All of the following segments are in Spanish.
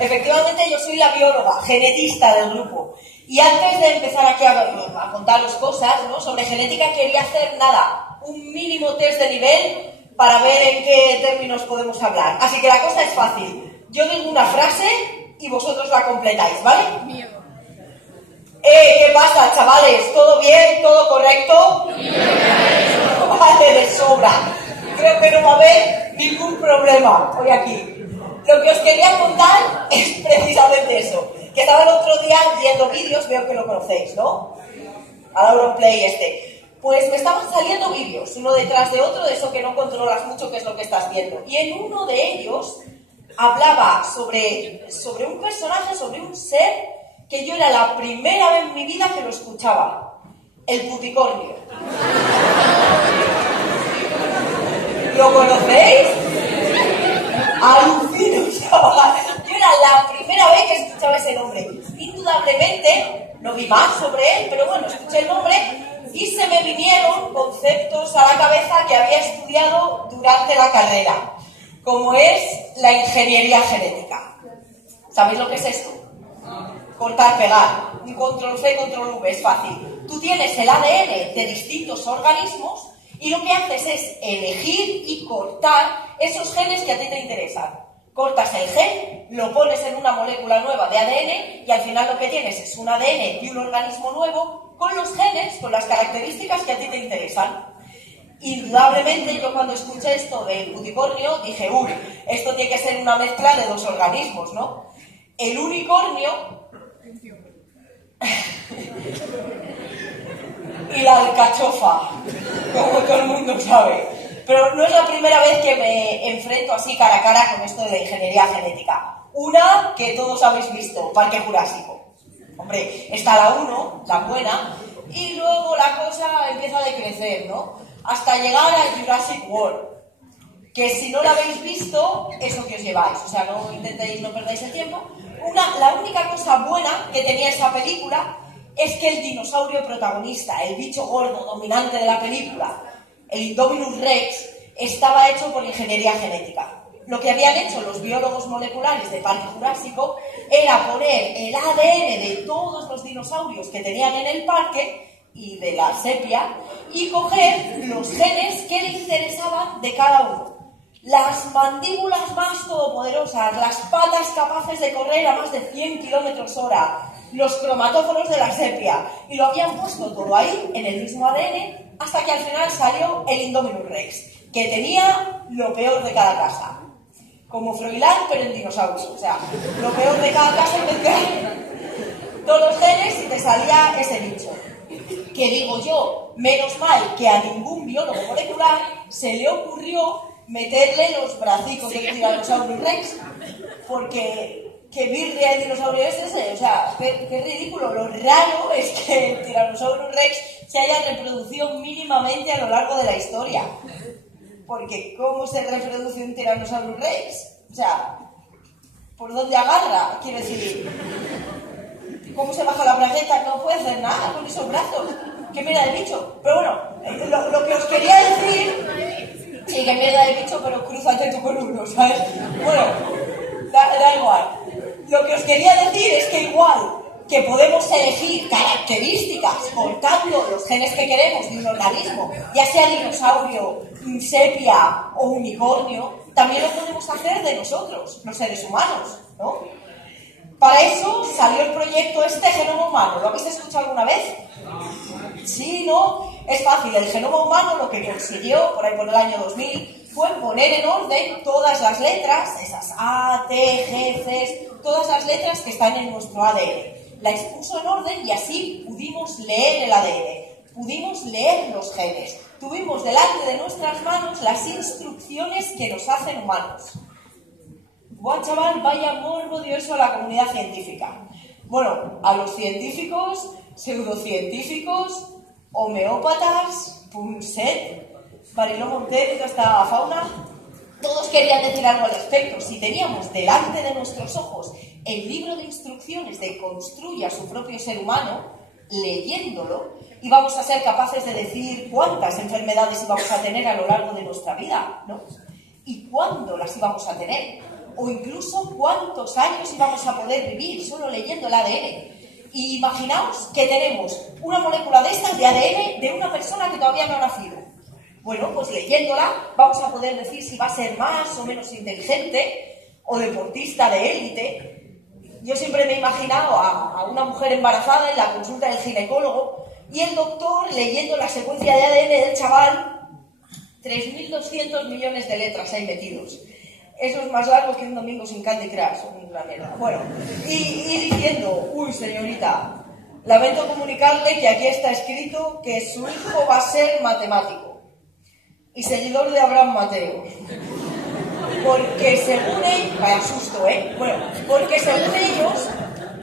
Efectivamente, yo soy la bióloga, genetista del grupo. Y antes de empezar aquí a contaros cosas, ¿no?, sobre genética, quería hacer un mínimo test de nivel para ver en qué términos podemos hablar. Así que la cosa es fácil. Yo digo una frase y vosotros la completáis, ¿vale? ¿Qué pasa, chavales? ¿Todo bien? ¿Todo correcto? Vale, de sobra. Creo que no va a haber ningún problema hoy aquí. Lo que os quería contar es precisamente eso. Que estaba el otro día viendo vídeos, veo que lo conocéis, ¿no? Al Auronplay Pues me estaban saliendo vídeos, uno detrás de otro, de eso que no controlas mucho qué es lo que estás viendo. Y en uno de ellos hablaba sobre un personaje, sobre un ser que yo era la primera vez en mi vida que lo escuchaba. El puticornio. ¿Lo conocéis? Alucino, chaval. Yo era la primera vez que escuchaba ese nombre. Indudablemente, no vi más sobre él, pero bueno, escuché el nombre y se me vinieron conceptos a la cabeza que había estudiado durante la carrera, como es la ingeniería genética. ¿Sabéis lo que es esto? Cortar, pegar. Un control C, control V, es fácil. Tú tienes el ADN de distintos organismos y lo que haces es elegir y cortar esos genes que a ti te interesan. Cortas el gen, lo pones en una molécula nueva de ADN y al final lo que tienes es un ADN y un organismo nuevo con los genes, con las características que a ti te interesan. Indudablemente, yo cuando escuché esto del puticornio dije, uy, esto tiene que ser una mezcla de dos organismos, ¿no? El unicornio y la alcachofa, como todo el mundo sabe. Pero no es la primera vez que me enfrento así cara a cara con esto de la ingeniería genética. Una que todos habéis visto, Parque Jurásico. Hombre, está la 1, la buena, y luego la cosa empieza a decrecer, ¿no? Hasta llegar a Jurassic World. Que si no la habéis visto, eso que os lleváis. O sea, no intentéis, no perdáis el tiempo. La única cosa buena que tenía esa película es que el dinosaurio protagonista, el bicho gordo dominante de la película, el Indominus Rex, estaba hecho por ingeniería genética. Lo que habían hecho los biólogos moleculares del Parque Jurásico era poner el ADN de todos los dinosaurios que tenían en el parque y de la sepia y coger los genes que le interesaban de cada uno. Las mandíbulas más todopoderosas, las patas capaces de correr a más de 100 km/h, los cromatóforos de la sepia, y lo habían puesto todo ahí, en el mismo ADN, hasta que al final salió el Indominus Rex, que tenía lo peor de cada casa. Como Froilán, pero en dinosaurios. O sea, lo peor de cada casa y mezclar todos los genes y te salía ese bicho. Que digo yo, menos mal que a ningún biólogo molecular se le ocurrió meterle los bracicos del Tyrannosaurus Rex, porque qué birria el dinosaurio es ese, o sea, qué ridículo. Lo raro es que el Tyrannosaurus Rex se haya reproducido mínimamente a lo largo de la historia, porque ¿cómo se reproduce un Tyrannosaurus Rex? O sea, ¿por dónde agarra? Quiero decir, ¿cómo se baja la bragueta? No puede hacer nada con esos brazos. ¡Qué mierda de bicho! Pero bueno, lo que os quería decir, sí, que mierda de bicho, pero crúzate tú con uno, ¿sabes? Bueno, da igual. Lo que os quería decir es que igual que podemos elegir características cortando los genes que queremos de un organismo, ya sea dinosaurio, sepia o unicornio, también lo podemos hacer de nosotros, los seres humanos, ¿no? Para eso salió el proyecto Genoma Humano. ¿Lo habéis escuchado alguna vez? Sí, ¿no? Es fácil. El genoma humano lo que consiguió, por ahí por el año 2000, fue poner en orden todas las letras, esas A, T, G, C, todas las letras que están en nuestro ADN. Las puso en orden y así pudimos leer el ADN, pudimos leer los genes. Tuvimos delante de nuestras manos las instrucciones que nos hacen humanos. Buah, chaval, vaya morbo dio eso a la comunidad científica. Bueno, a los científicos, pseudocientíficos, homeópatas, Punset, Mariló Montero y toda esta fauna, todos querían decir algo al respecto. Si teníamos delante de nuestros ojos el libro de instrucciones de construya su propio ser humano, leyéndolo, íbamos a ser capaces de decir cuántas enfermedades íbamos a tener a lo largo de nuestra vida, ¿no? Y cuándo las íbamos a tener. o incluso cuántos años íbamos a poder vivir solo leyendo el ADN. Y imaginaos que tenemos una molécula de estas de ADN de una persona que todavía no ha nacido. Bueno, pues leyéndola vamos a poder decir si va a ser más o menos inteligente o deportista de élite. Yo siempre me he imaginado a una mujer embarazada en la consulta del ginecólogo y el doctor leyendo la secuencia de ADN del chaval, 3.200 millones de letras ahí metidos. Eso es más largo que un domingo sin Candy Crush, una mierda. Bueno, y diciendo, uy señorita, lamento comunicarle que aquí está escrito que su hijo va a ser matemático y seguidor de Abraham Mateo. Porque según ellos, vaya susto, bueno, porque según ellos,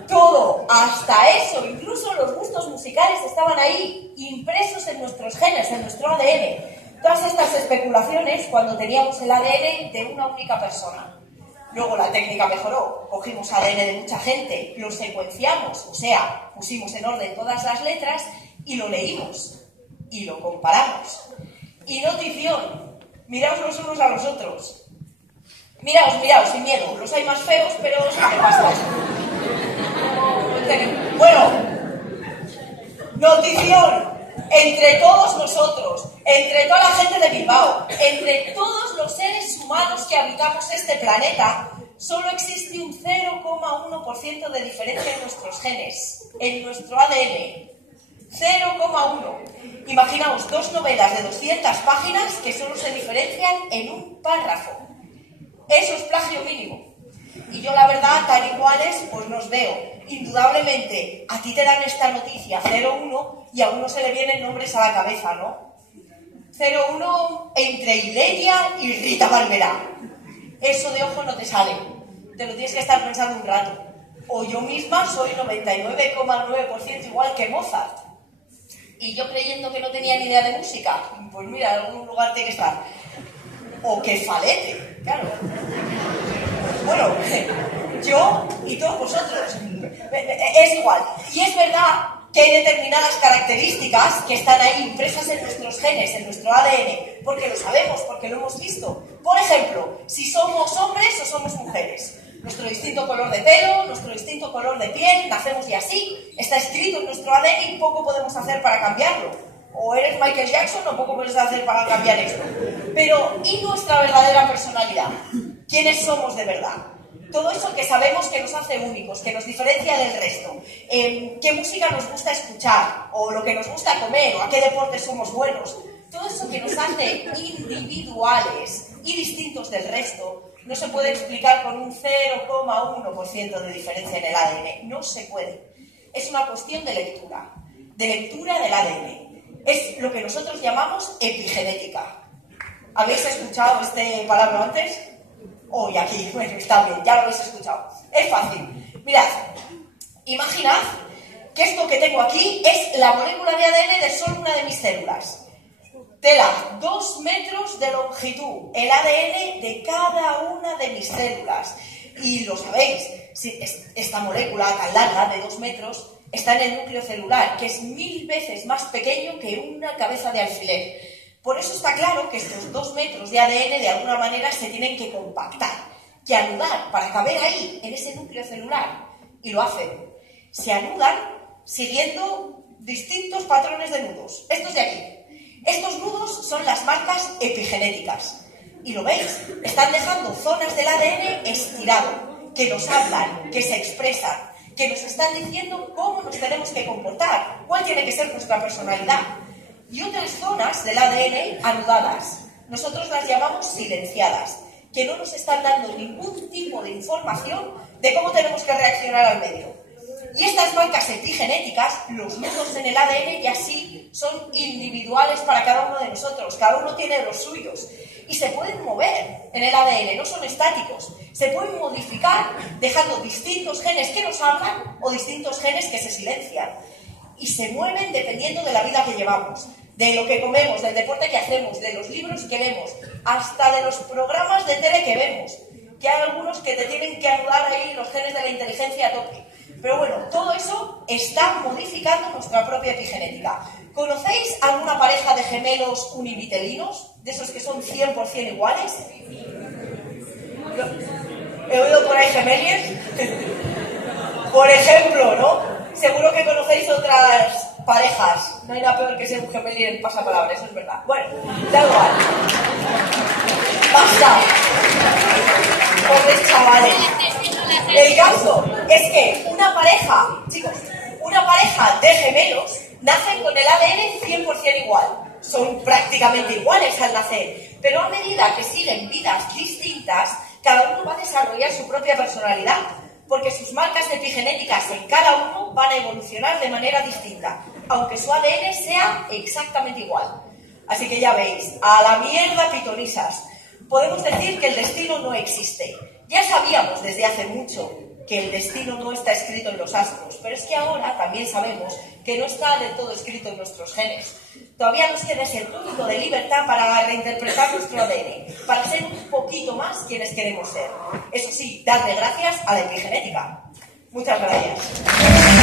todo, hasta eso, incluso los gustos musicales estaban ahí, impresos en nuestros genes, en nuestro ADN. Todas estas especulaciones cuando teníamos el ADN de una única persona. Luego la técnica mejoró, cogimos ADN de mucha gente, lo secuenciamos, o sea, pusimos en orden todas las letras y lo leímos y lo comparamos. Y notición, miraos los unos a los otros. Miraos, sin miedo, los hay más feos, pero ¿qué pasa? Bueno, notición. Entre todos nosotros, entre toda la gente de Bilbao, entre todos los seres humanos que habitamos este planeta, solo existe un 0,1% de diferencia en nuestros genes, en nuestro ADN. 0,1. Imaginaos 2 novelas de 200 páginas que solo se diferencian en un párrafo. Eso es plagio mínimo. Y yo, la verdad, tal y cuales, pues no os veo. Indudablemente, a ti te dan esta noticia 0,1 y a uno se le vienen nombres a la cabeza, ¿no? 0,1 entre Ilenia y Rita Barberá. Eso de ojo no te sale. Te lo tienes que estar pensando un rato. O yo misma soy 99,9% igual que Mozart. Y yo creyendo que no tenía ni idea de música. Pues mira, en algún lugar tiene que estar. O que falete, claro. Bueno, yo y todos vosotros. Es igual. Y es verdad que hay determinadas características que están ahí impresas en nuestros genes, en nuestro ADN, porque lo sabemos, porque lo hemos visto. Por ejemplo, si somos hombres o somos mujeres. Nuestro distinto color de pelo, nuestro distinto color de piel, nacemos y así. Está escrito en nuestro ADN y poco podemos hacer para cambiarlo. O eres Michael Jackson o poco puedes hacer para cambiar esto. Pero, ¿y nuestra verdadera personalidad? ¿Quiénes somos de verdad? Todo eso que sabemos que nos hace únicos, que nos diferencia del resto. ¿Qué música nos gusta escuchar? O lo que nos gusta comer, o a qué deportes somos buenos. Todo eso que nos hace individuales y distintos del resto no se puede explicar con un 0,1% de diferencia en el ADN. No se puede. Es una cuestión de lectura del ADN. Es lo que nosotros llamamos epigenética. ¿Habéis escuchado este palabra antes? Hoy aquí, bueno, está bien, ya lo habéis escuchado. Es fácil. Mirad, imaginad que esto que tengo aquí es la molécula de ADN de solo una de mis células. Tela, 2 metros de longitud, el ADN de cada una de mis células. Y lo sabéis, si esta molécula tan larga de 2 metros está en el núcleo celular, que es 1000 veces más pequeño que una cabeza de alfiler. Por eso está claro que estos 2 metros de ADN de alguna manera se tienen que compactar, que anudar para caber ahí, en ese núcleo celular. Y lo hacen. Se anudan siguiendo distintos patrones de nudos. Estos de aquí. Estos nudos son las marcas epigenéticas. Y lo veis, están dejando zonas del ADN estirado, que nos hablan, que se expresan, que nos están diciendo cómo nos tenemos que comportar, cuál tiene que ser nuestra personalidad. Y otras zonas del ADN anudadas, nosotros las llamamos silenciadas, que no nos están dando ningún tipo de información de cómo tenemos que reaccionar al medio. Y estas marcas epigenéticas, los nudos en el ADN, ya sí son individuales para cada uno de nosotros, cada uno tiene los suyos. Y se pueden mover en el ADN, no son estáticos. Se pueden modificar dejando distintos genes que nos hablan o distintos genes que se silencian. Y se mueven dependiendo de la vida que llevamos, de lo que comemos, del deporte que hacemos, de los libros que leemos, hasta de los programas de tele que vemos, que hay algunos que te tienen que anudar ahí los genes de la inteligencia a tope. Pero bueno, todo eso está modificando nuestra propia epigenética. ¿Conocéis alguna pareja de gemelos univitelinos? De esos que son 100% iguales. He oído por ahí gemeliers. Por ejemplo, ¿no? Seguro que conocéis otras parejas. No hay nada peor que ser un gemelier en pasapalabra, eso es verdad. Bueno, da igual. Basta. Pobres chavales. El caso es que una pareja, chicos, una pareja de gemelos nacen con el ADN 100% igual. Son prácticamente iguales al nacer, pero a medida que siguen vidas distintas, cada uno va a desarrollar su propia personalidad, porque sus marcas epigenéticas en cada uno van a evolucionar de manera distinta, aunque su ADN sea exactamente igual. Así que ya veis, a la mierda pitonisas. Podemos decir que el destino no existe. Ya sabíamos desde hace mucho que el destino no está escrito en los astros, pero es que ahora también sabemos que no está del todo escrito en nuestros genes. Todavía nos queda ese punto de libertad para reinterpretar nuestro ADN, para ser un poquito más quienes queremos ser. Eso sí, darle gracias a la epigenética. Muchas gracias.